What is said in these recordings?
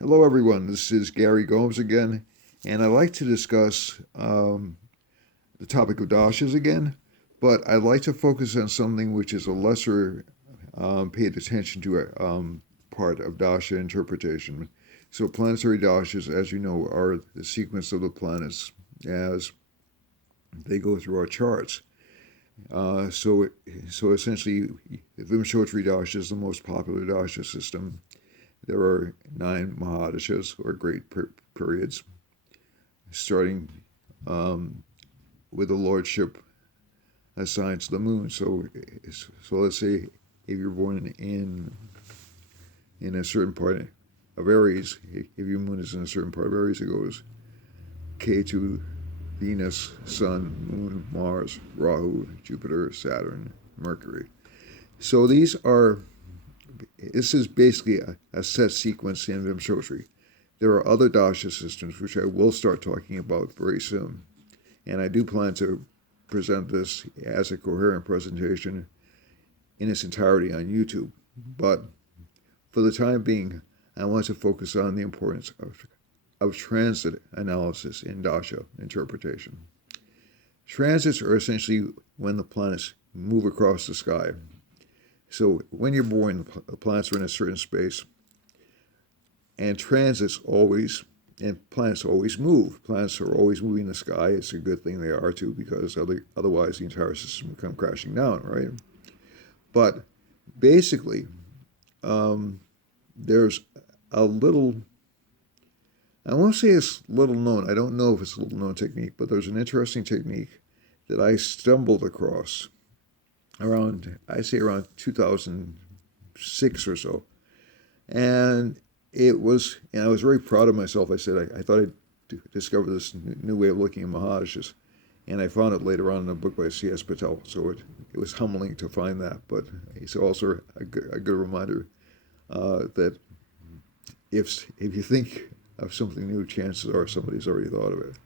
Hello, everyone. This is Gary Gomes again, and I'd like to discuss the topic of dashes again, but I'd like to focus on something which is a lesser paid attention to part of dasha interpretation. So, planetary dashes, as you know, are the sequence of the planets as they go through our charts. So essentially, Vimshottri dasha is the most popular dasha system. There are nine Mahadashas, or great periods, starting with the lordship assigned to the moon. So let's say if you're born in a certain part of Aries, if your moon is in a certain part of Aries, it goes Ketu, Venus, Sun, Moon, Mars, Rahu, Jupiter, Saturn, Mercury. So this is basically a set sequence in Vimshottri. There are other dasha systems which I will start talking about very soon, and I do plan to present this as a coherent presentation in its entirety on YouTube. But for the time being, I want to focus on the importance of transit analysis in dasha interpretation. Transits are essentially when the planets move across the sky. So when you're born, the planets are in a certain space, and planets always move. Planets are always moving in the sky. It's a good thing they are too, because otherwise the entire system would come crashing down, right? But basically, there's a little, I won't say it's little known. I don't know if it's a little known technique, but there's an interesting technique that I stumbled across I'd say around 2006 or so. And I was very proud of myself. I said, I thought I'd discover this new way of looking at Mahadashas. And I found it later on in a book by C.S. Patel. So it was humbling to find that. But it's also a good reminder that if you think of something new, chances are somebody's already thought of it.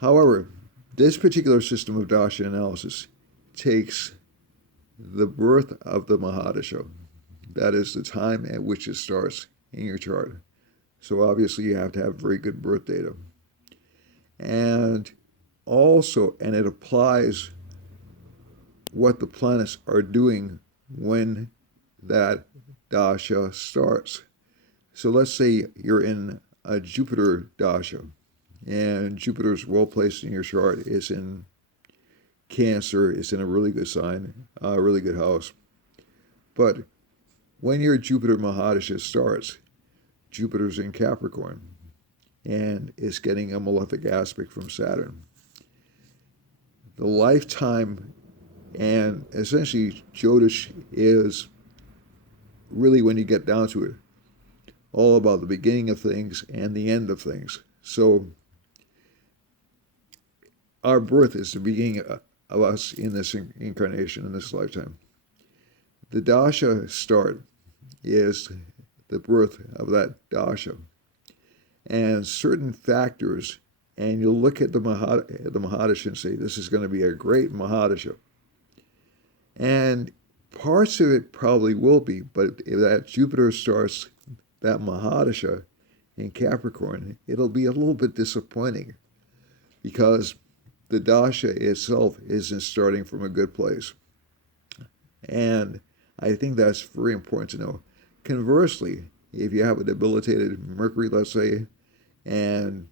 However, this particular system of dasha analysis takes the birth of the Mahadasha. That is the time at which it starts in your chart. So obviously you have to have very good birth data. And it applies what the planets are doing when that dasha starts. So let's say you're in a Jupiter dasha, and Jupiter's well placed in your chart. It's in Cancer. It's in a really good sign, a really good house. But when your Jupiter Mahadasha starts, Jupiter's in Capricorn, and it's getting a malefic aspect from Saturn. The lifetime, and essentially Jyotish is really, when you get down to it, all about the beginning of things and the end of things. So our birth is the beginning of us in this incarnation, in this lifetime. The dasha start is the birth of that dasha. And certain factors, and you'll look at the Mahadasha and say, this is going to be a great Mahadasha. And parts of it probably will be, but if that Jupiter starts that Mahadasha in Capricorn, it'll be a little bit disappointing, because the dasha itself isn't starting from a good place. And I think that's very important to know. Conversely, if you have a debilitated Mercury, let's say, and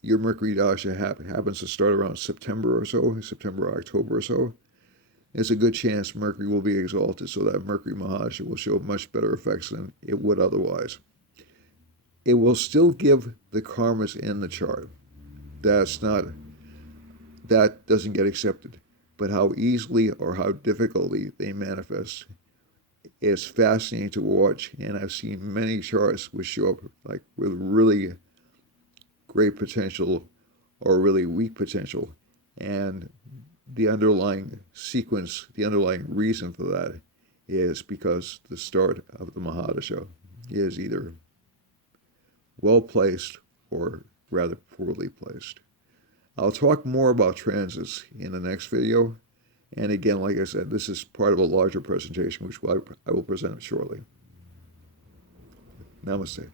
your Mercury dasha happens to start around September, October or so, there's a good chance Mercury will be exalted, so that Mercury Mahadasha will show much better effects than it would otherwise. It will still give the karmas in the chart. That doesn't get accepted. But how easily or how difficultly they manifest is fascinating to watch. And I've seen many charts which show up like with really great potential or really weak potential. And the underlying sequence, the underlying reason for that is because the start of the Mahadasha is either well placed or rather poorly placed. I'll talk more about transits in the next video. And again, like I said, this is part of a larger presentation, which I will present shortly. Namaste.